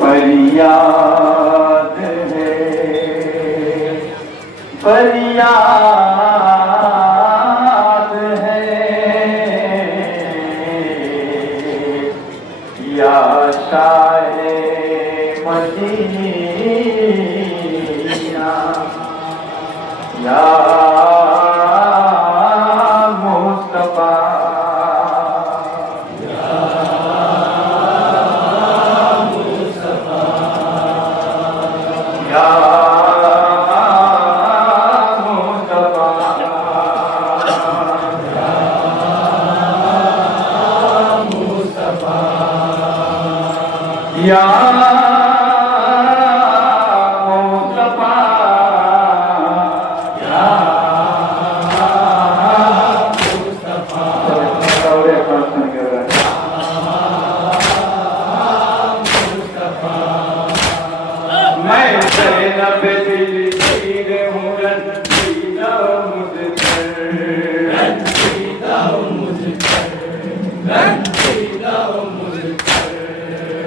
فریاد ہے فریاد ہے یا شاہ مدینہ یا مصطفیٰ یا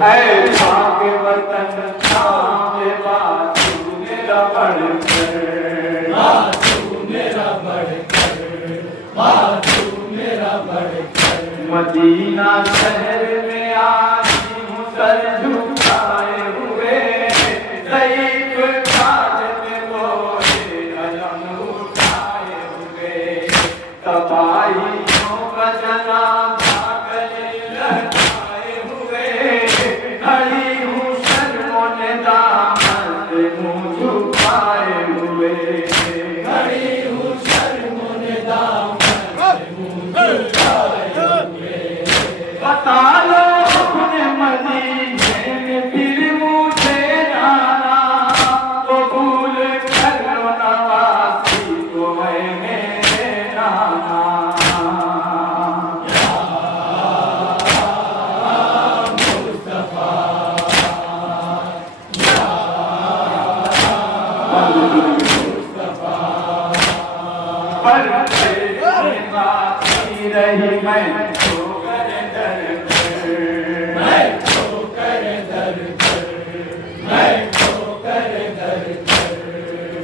اے پاک وطن شام بازو میرا بڑھ کر بازو میرا بڑھ کر بازو میرا بڑھ کر مدینہ شہر میں آئی ہوں سر جھکائے ہوئے ضعیف حالت میں بولے علم اٹھائے ہوئے تباہیوں کا جنازہ گلے لٹکائے ہوئے کھڑی ہوں شرم و ندامت سے منہ چھپائے ہوئے کھڑی ہوں شرم و ندامت سے منہ چھپائے ہوئے بتا لو اپنے مدینے میں پھر مجھے جانا قبول کر لو نواسی کو اے میرے نانا رہی میں تو کر در کر میں تو کر در کر میں تو کر در کر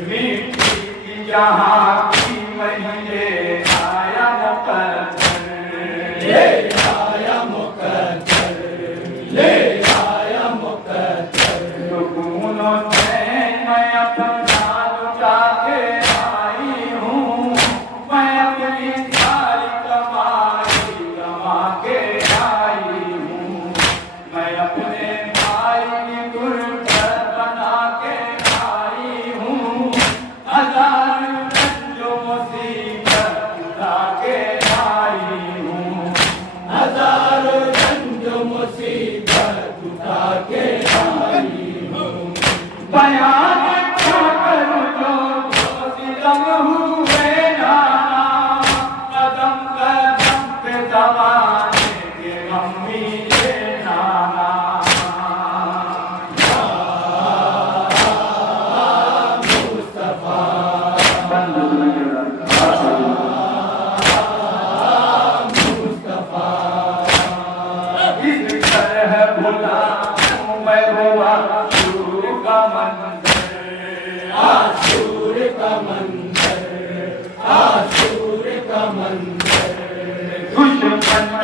میٹھی کی جہاں کی وہیں لے آیا مقدر لے آیا مقدر لے آیا مقدر سکون و چین میں اپنا لٹا کے آئی ہوں میں اپنی ساری کمائی کما کے آئی ہوں میں اپنے بھائی کی غربت بنا کے آئی ہوں ہزار رنج و مصیبت اٹھا کے آئی ہوں ہزار رنج و مصیبت اٹھا کے آئی ہوں بیان کیا کروں جو ستم ہوئے نانا قدم قدم پہ زمانے کے غمی لے نانا اس طرح بھلا ہوں میں وہ عاشور کا منظر عاشور کا منظر عاشور کا منظر دشمن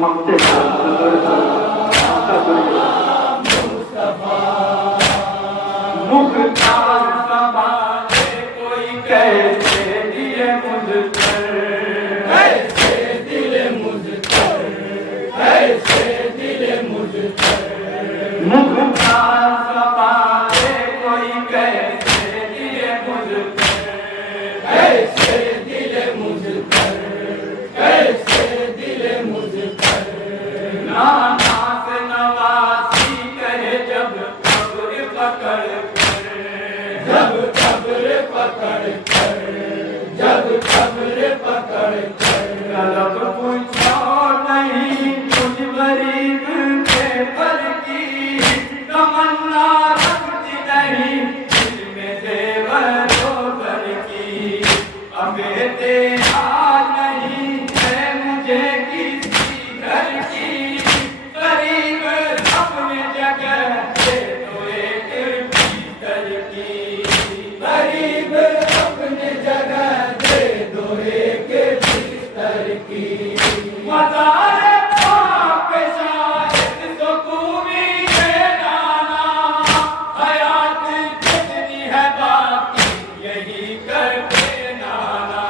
مانگتے ہیں مختار سنبھالے کوئی کیسے دیے مجھ پر کیسے دل مجھ پر کیسے دل مجھ پر مختار سنبھالے کوئی کیسے دیے مجھ پر کیسے دل مجھ پر کیسے دل مجھ پر نانا سے نواسی کہے جب قبر پکڑ کر جب قبر پکڑ کر جب قبر پکڑ کر طلب پوچھو نہیں کچھ غریب کے پر کی تمنا رکھتی نہیں دل میں زیور و زر کی ابے تیرا نہیں ہے مجھے کسی گھر کی قریب اپنے جگہ دے دو ایک بستر کی قریب اپنے جگہ دے دو ایک بستر کی مزار پاک شاہد سکونی ہے نانا حیات جتنی ہے باقی یہی کرتے نانا